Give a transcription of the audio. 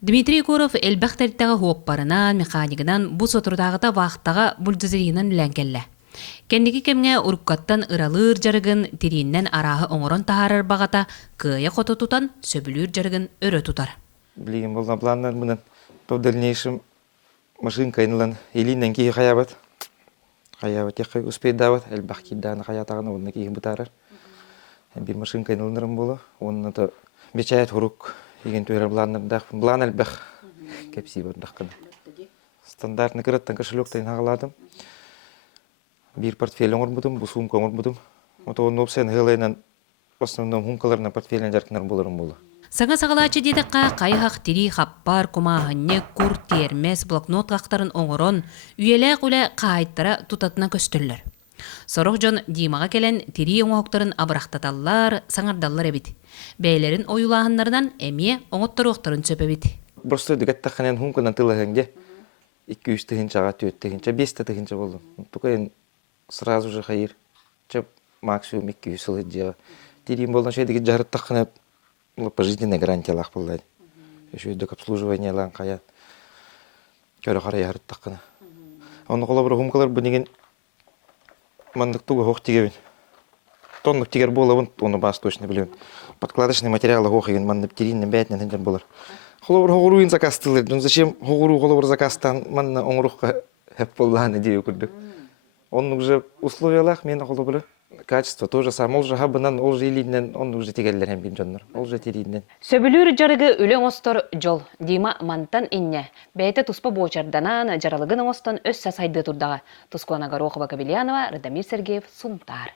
Дмитрий Егоров элбәхтәрттәге хуоппарынан, механикынан, бу сотурдагыта вақтаға бульдозеринан ләңкелле. Кендики кемге уруккаттан ыралыр жарыгын тириннен арағы оңорон тахарыр бағата кыя қото тутан сөбілür жарыгын өрө тутар. Билеген болған планнар мұнан в дальнейшем машинка айнылан елинен кейі қаябат. Қаябат яқы успейт дават, әлбақ кейданы қаятағына онына кейін бұтарар. Bir машинка айныландырым болы, онына да бечайт хурук еген тойрар планнардақ. План әлбәқ кәпсей бұрындақ қыды. Стандартны кіраттан кошелектайын ағаладым. Bir портфель оңыр бұдым, бұл сумка оңыр бұдым. Ота оның опсайын ғылайынан основном хумкаларына портфелін жарқынар боларым болы. Саңа сағалачы дедіққа қайғақ тири қаппар, кумағанне, күр, термес, блокнот қақтарын оңырон, үйеләқ үлі қайттара тұтатына көстілілер. Сорық жон димаға келен тири оңоқтарын абырақтаталар, саңардалар әбіт. Бәйлерін ойулағынларынан әме оңоттар оқтарын сөп әбіт. Просто дүгәттаққанен хумканан тылығынге 200 тыгынчаға, 4 тыгынча, 5 тыгынча болдым. Только сразу же хайыр. Максимум 200 сылы дела. Тирим болдан шейдеги жарыттаққаны пожизненная гарантия лақ болдайды. Еще өйдік обслуживание лаң қаят. Көрі қарай жарыттаққаны. Оны қола бір хумкалар бұнеген мандықтуға хоқ тегебін. Тоннық тегер болауын, оны бас точно білемін. Подкладочный материалы хоқ еген мандып териннен бәйтінен тенжен болар. Қола бір хоғыруын закастылыр. Зачем хоғыру қола бір закастан манна оңырыққа әп болдағаны деу күрдік. Он уже условиялах мен қола бір качество тоже сам. Ол же хабынан, ол же елінен, он уже тегелер әмбен жонлар. Ол же териннен. Сөбілür жарығы өлең остор жол. Дима мантан инне. Бәйті туспа боочарданан жаралығын остан өс сасайды тұрдағы. Тускуана Горохова Кабельянова, Радамир Сергеев, Сумтар.